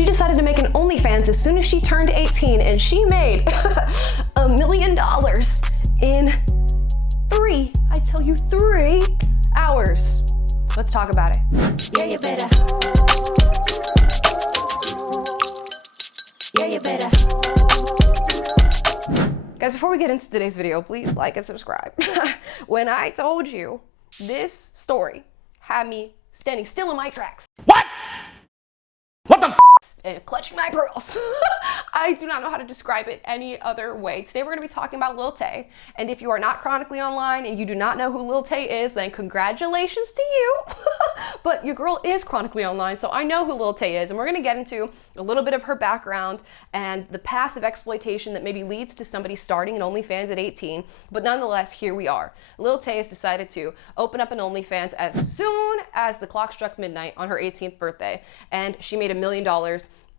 She decided to make an OnlyFans as soon as she turned 18, and she made $1 million in 3 hours. Let's talk about it. Yeah, you better. Yeah, you better. Guys, before we get into today's video, please like and subscribe. When I told you this story had me standing still in my tracks. What? What the f? And clutching my pearls. I do not know how to describe it any other way. Today we're going to be talking about Lil Tay, and if you are not chronically online and you do not know who Lil Tay is, then congratulations to you. But your girl is chronically online, so I know who Lil Tay is, and we're going to get into a little bit of her background and the path of exploitation that maybe leads to somebody starting an OnlyFans at 18. But nonetheless, here we are. Lil Tay has decided to open up an OnlyFans as soon as the clock struck midnight on her 18th birthday, and she made $1 million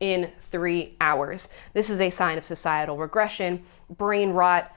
in 3 hours. This is a sign of societal regression, brain rot,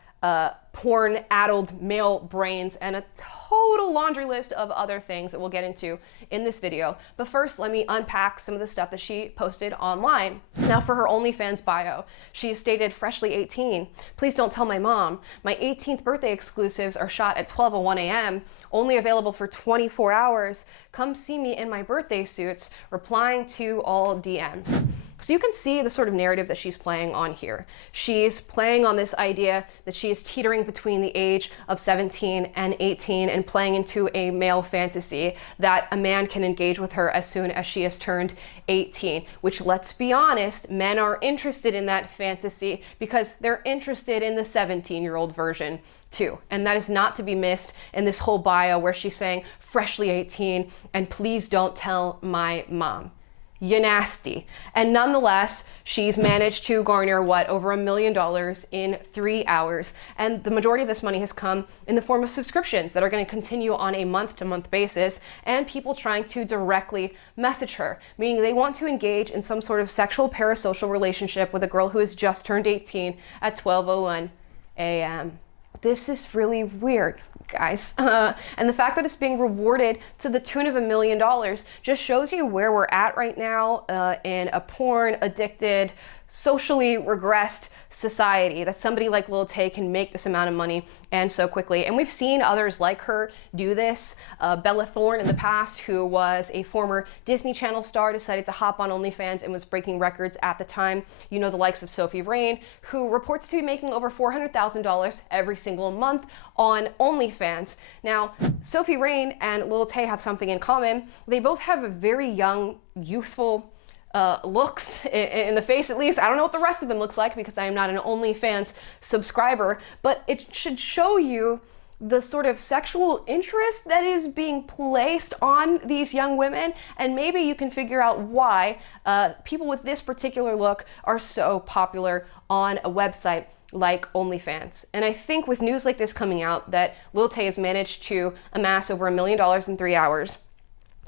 porn-addled male brains, and a total laundry list of other things that we'll get into in this video. But first, let me unpack some of the stuff that she posted online. Now, for her OnlyFans bio, she stated, freshly 18, please don't tell my mom. My 18th birthday exclusives are shot at 12:01 a.m., only available for 24 hours. Come see me in my birthday suits, replying to all DMs. So you can see the sort of narrative that she's playing on here. She's playing on this idea that she is teetering between the age of 17 and 18 and playing into a male fantasy that a man can engage with her as soon as she has turned 18, which, let's be honest, men are interested in that fantasy because they're interested in the 17-year-old version too. And that is not to be missed in this whole bio where she's saying freshly 18 and please don't tell my mom. You nasty. And nonetheless, she's managed to garner over $1 million in 3 hours. And the majority of this money has come in the form of subscriptions that are going to continue on a month-to-month basis, and people trying to directly message her, meaning they want to engage in some sort of sexual parasocial relationship with a girl who has just turned 18 at 12:01 a.m. This is really weird, guys. And the fact that it's being rewarded to the tune of $1 million just shows you where we're at right now in a porn addicted, socially regressed society, that somebody like Lil Tay can make this amount of money and so quickly. And we've seen others like her do this. Bella Thorne in the past, who was a former Disney Channel star, decided to hop on OnlyFans and was breaking records at the time. You know, the likes of Sophie Rain, who reports to be making over $400,000 every single month on OnlyFans. Now, Sophie Rain and Lil Tay have something in common. They both have a very young, youthful looks in the face, at least. I don't know what the rest of them looks like because I am not an OnlyFans subscriber, but it should show you the sort of sexual interest that is being placed on these young women, and maybe you can figure out why people with this particular look are so popular on a website like OnlyFans. And I think with news like this coming out that Lil Tay has managed to amass over $1 million in 3 hours,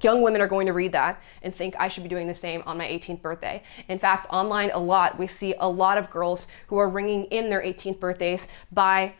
young women are going to read that and think I should be doing the same on my 18th birthday. In fact, online a lot, we see a lot of girls who are ringing in their 18th birthdays by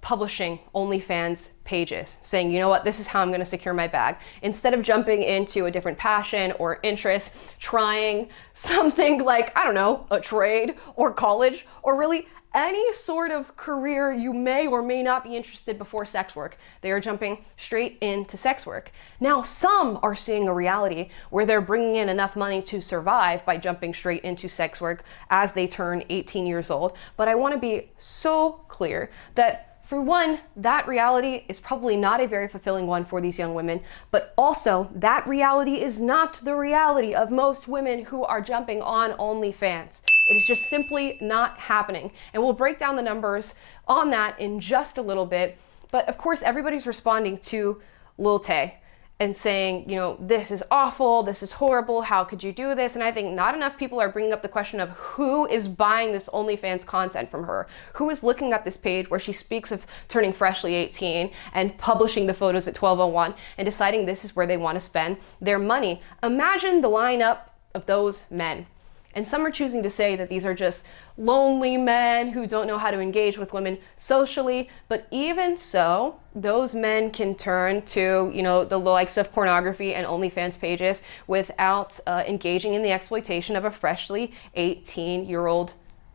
publishing OnlyFans pages, saying, you know what, this is how I'm going to secure my bag. Instead of jumping into a different passion or interest, trying something like, I don't know, a trade or college, or really any sort of career you may or may not be interested before sex work, they are jumping straight into sex work. Now, some are seeing a reality where they're bringing in enough money to survive by jumping straight into sex work as they turn 18 years old. But I want to be so clear that, for one, that reality is probably not a very fulfilling one for these young women, but also that reality is not the reality of most women who are jumping on OnlyFans. It is just simply not happening. And we'll break down the numbers on that in just a little bit. But of course, everybody's responding to Lil Tay and saying, you know, this is awful, this is horrible, how could you do this? And I think not enough people are bringing up the question of who is buying this OnlyFans content from her? Who is looking at this page where she speaks of turning freshly 18 and publishing the photos at 12:01 and deciding this is where they want to spend their money? Imagine the lineup of those men. And some are choosing to say that these are just lonely men who don't know how to engage with women socially. But even so, those men can turn to, the likes of pornography and OnlyFans pages without engaging in the exploitation of a freshly 18-year-old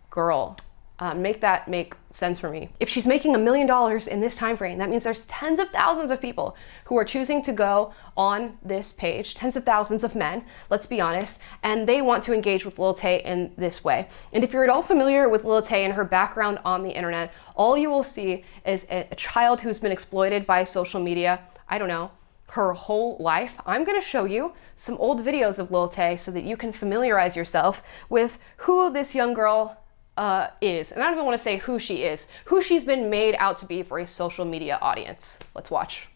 girl. Make that make sense for me. If she's making $1 million in this time frame, that means there's tens of thousands of people who are choosing to go on this page, tens of thousands of men, let's be honest, and they want to engage with Lil Tay in this way. And if you're at all familiar with Lil Tay and her background on the internet, all you will see is a child who's been exploited by social media, I don't know, her whole life. I'm gonna show you some old videos of Lil Tay so that you can familiarize yourself with who this young girl is. And I don't even want to say who she is, who she's been made out to be for a social media audience. Let's watch.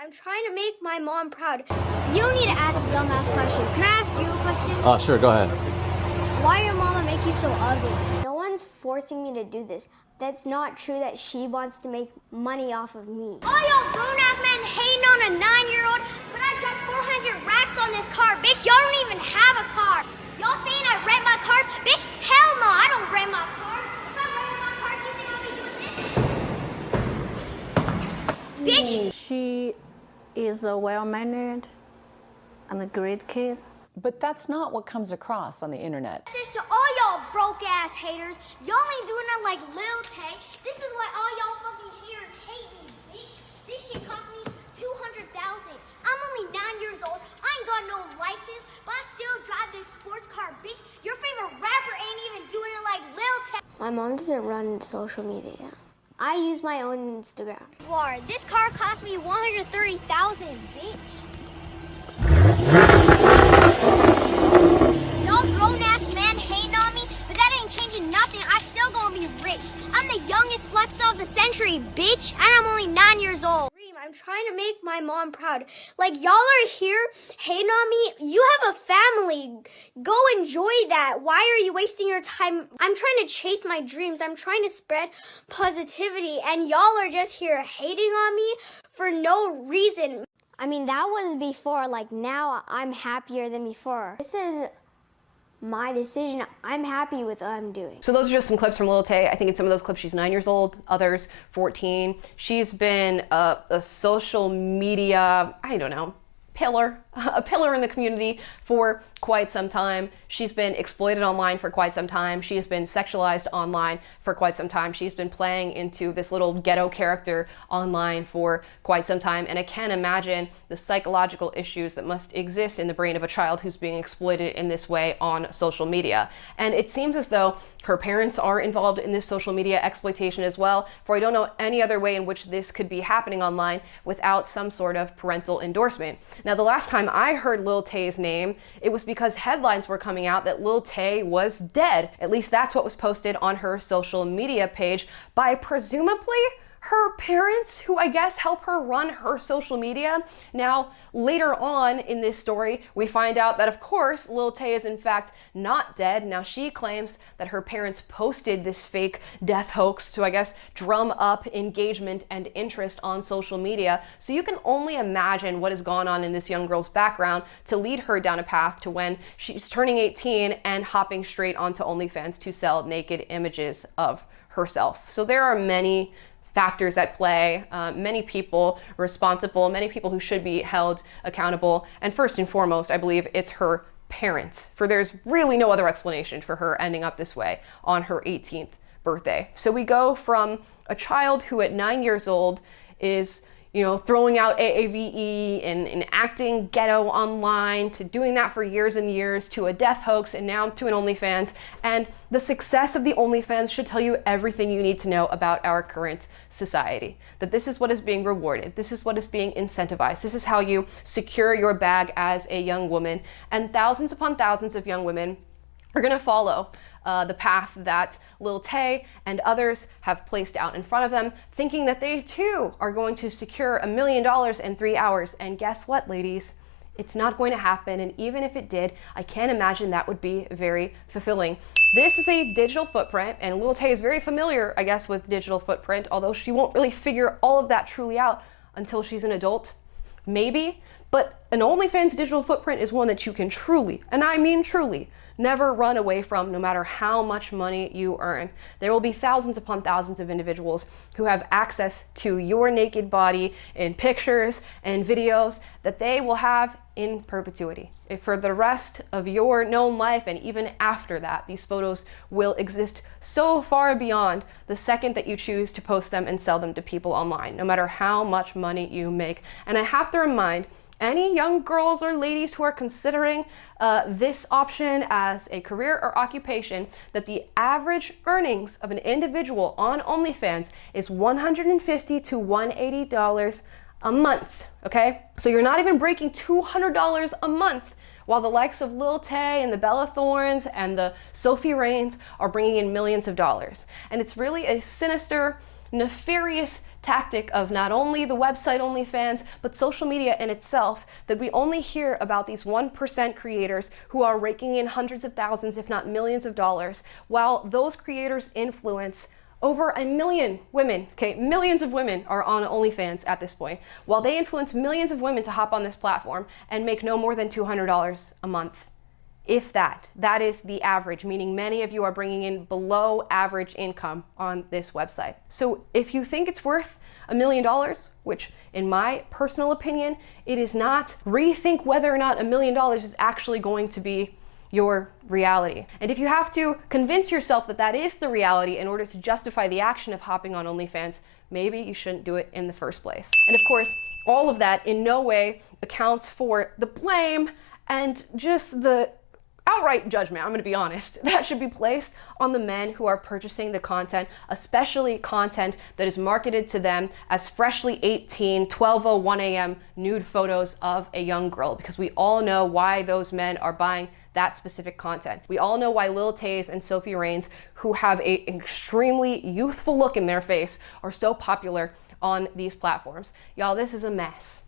I'm trying to make my mom proud. You don't need to ask dumbass questions. Can I ask you a question? Oh, sure, go ahead. Why your mama make you so ugly? No one's forcing me to do this. That's not true that she wants to make money off of me. All y'all grown-ass men hating on a 9-year-old, but I dropped 400 racks on this car. Bitch, y'all don't even have a car. Y'all saying I rent my cars? Bitch, hell no, I don't rent my car. If I rented my car, do you think I'll be doing this? Bitch! She is a well-mannered and a great kid. But that's not what comes across on the internet. Message to all y'all broke-ass haters. Y'all ain't doing it like Lil Tay. This is why all y'all fucking haters hate me, bitch. This shit cost me $200,000. I'm only 9 years old. I ain't got no license, but I still drive this sports car, bitch. Your favorite rapper ain't even doing it like Lil Tay. My mom doesn't run social media. I use my own Instagram. This car cost me $130,000, bitch. Y'all grown-ass men hating on me, but that ain't changing nothing. I still gonna be rich. I'm the youngest flexer of the century, bitch, and I'm only 9 years old. I'm trying to make my mom proud. Like, y'all are here hating on me. You have a family. Go enjoy that. Why are you wasting your time? I'm trying to chase my dreams. I'm trying to spread positivity, and y'all are just here hating on me for no reason. I mean, that was before. Like, now I'm happier than before. This is my decision. I'm happy with what I'm doing. So those are just some clips from Lil Tay. I think in some of those clips she's 9 years old, others 14. She's been a social media, I don't know, a pillar in the community for quite some time. She's been exploited online for quite some time. She has been sexualized online for quite some time. She's been playing into this little ghetto character online for quite some time. And I can't imagine the psychological issues that must exist in the brain of a child who's being exploited in this way on social media. And it seems as though her parents are involved in this social media exploitation as well, for I don't know any other way in which this could be happening online without some sort of parental endorsement. Now, the last time I heard Lil Tay's name, it was because headlines were coming out that Lil Tay was dead. At least that's what was posted on her social media page by presumably her parents, who I guess help her run her social media. Now, later on in this story, we find out that, of course, Lil Tay is in fact not dead. Now, she claims that her parents posted this fake death hoax to, I guess, drum up engagement and interest on social media. So you can only imagine what has gone on in this young girl's background to lead her down a path to when she's turning 18 and hopping straight onto OnlyFans to sell naked images of herself. So there are many factors at play, many people responsible, many people who should be held accountable. And first and foremost, I believe it's her parents, for there's really no other explanation for her ending up this way on her 18th birthday. So we go from a child who at 9 years old is throwing out AAVE and acting ghetto online, to doing that for years and years, to a death hoax, and now to an OnlyFans. And the success of the OnlyFans should tell you everything you need to know about our current society. That this is what is being rewarded. This is what is being incentivized. This is how you secure your bag as a young woman. And thousands upon thousands of young women are gonna follow the path that Lil Tay and others have placed out in front of them, thinking that they too are going to secure $1 million in 3 hours. And guess what, ladies? It's not going to happen. And even if it did, I can't imagine that would be very fulfilling. This is a digital footprint, and Lil Tay is very familiar, I guess, with digital footprint, although she won't really figure all of that truly out until she's an adult. Maybe. But an OnlyFans digital footprint is one that you can truly, and I mean truly, never run away from, no matter how much money you earn. There will be thousands upon thousands of individuals who have access to your naked body in pictures and videos that they will have in perpetuity. For the rest of your known life, and even after that, these photos will exist so far beyond the second that you choose to post them and sell them to people online, no matter how much money you make. And I have to remind any young girls or ladies who are considering this option as a career or occupation that the average earnings of an individual on OnlyFans is $150 to $180 a month, okay? So you're not even breaking $200 a month, while the likes of Lil Tay and the Bella Thornes and the Sophie Rains are bringing in millions of dollars. And it's really a sinister, nefarious tactic of not only the website OnlyFans, but social media in itself, that we only hear about these 1% creators who are raking in hundreds of thousands, if not millions of dollars, while those creators influence over 1 million women, okay, millions of women are on OnlyFans at this point, while they influence millions of women to hop on this platform and make no more than $200 a month. If that. That is the average, meaning many of you are bringing in below average income on this website. So if you think it's worth $1 million, which in my personal opinion, it is not, rethink whether or not $1 million is actually going to be your reality. And if you have to convince yourself that that is the reality in order to justify the action of hopping on OnlyFans, maybe you shouldn't do it in the first place. And of course, all of that in no way accounts for the blame and just the outright judgment, I'm gonna be honest, that should be placed on the men who are purchasing the content, especially content that is marketed to them as freshly 18, 12:01 a.m. nude photos of a young girl, because we all know why those men are buying that specific content. We all know why Lil Tays and Sophie Rains, who have an extremely youthful look in their face, are so popular on these platforms. Y'all, this is a mess.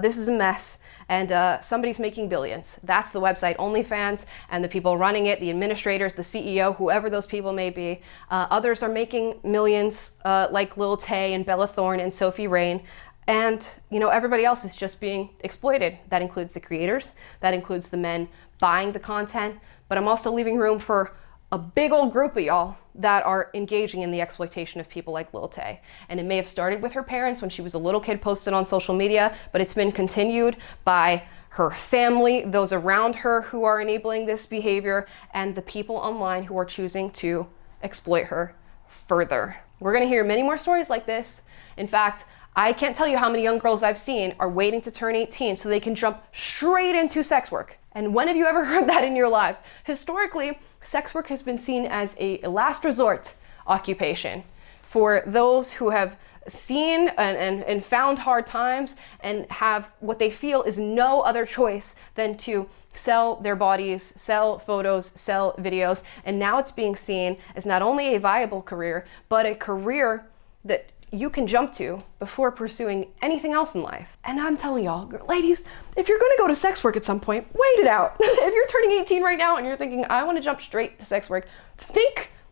This is a mess, and somebody's making billions. That's the website OnlyFans, and the people running it, the administrators, the CEO, whoever those people may be. Others are making millions, like Lil Tay and Bella Thorne and Sophie Rain, and everybody else is just being exploited. That includes the creators, that includes the men buying the content, but I'm also leaving room for a big old group of y'all that are engaging in the exploitation of people like Lil Tay. And it may have started with her parents when she was a little kid, posted on social media, but it's been continued by her family, those around her who are enabling this behavior, and the people online who are choosing to exploit her further. We're gonna hear many more stories like this. In fact, I can't tell you how many young girls I've seen are waiting to turn 18 so they can jump straight into sex work. And when have you ever heard that in your lives? Historically, sex work has been seen as a last resort occupation for those who have seen and found hard times and have what they feel is no other choice than to sell their bodies, sell photos, sell videos. And now it's being seen as not only a viable career, but a career that you can jump to before pursuing anything else in life. And I'm telling y'all, ladies, if you're gonna go to sex work at some point, wait it out. If you're turning 18 right now and you're thinking, I wanna jump straight to sex work,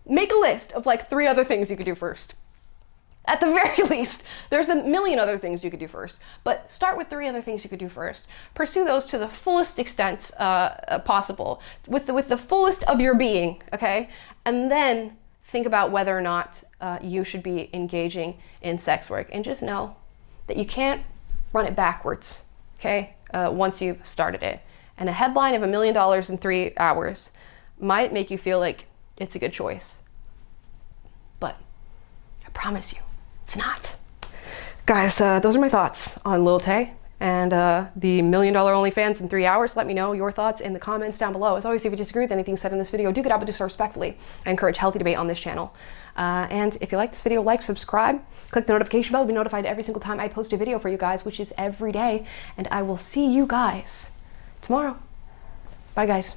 make a list of like 3 other things you could do first. At the very least, there's a million other things you could do first, but start with 3 other things you could do first. Pursue those to the fullest extent possible, with the fullest of your being, okay? And then think about whether or not you should be engaging in sex work, and just know that you can't run it backwards, okay? Once you've started it. And a headline of $1 million in 3 hours might make you feel like it's a good choice, but I promise you, it's not. Guys, those are my thoughts on Lil Tay and the $1 million OnlyFans in 3 hours. Let me know your thoughts in the comments down below. As always, if you disagree with anything said in this video, do get up and do so respectfully. I encourage healthy debate on this channel. And if you like this video, like, subscribe, click the notification bell to be notified every single time I post a video for you guys, which is every day. And I will see you guys tomorrow. Bye, guys.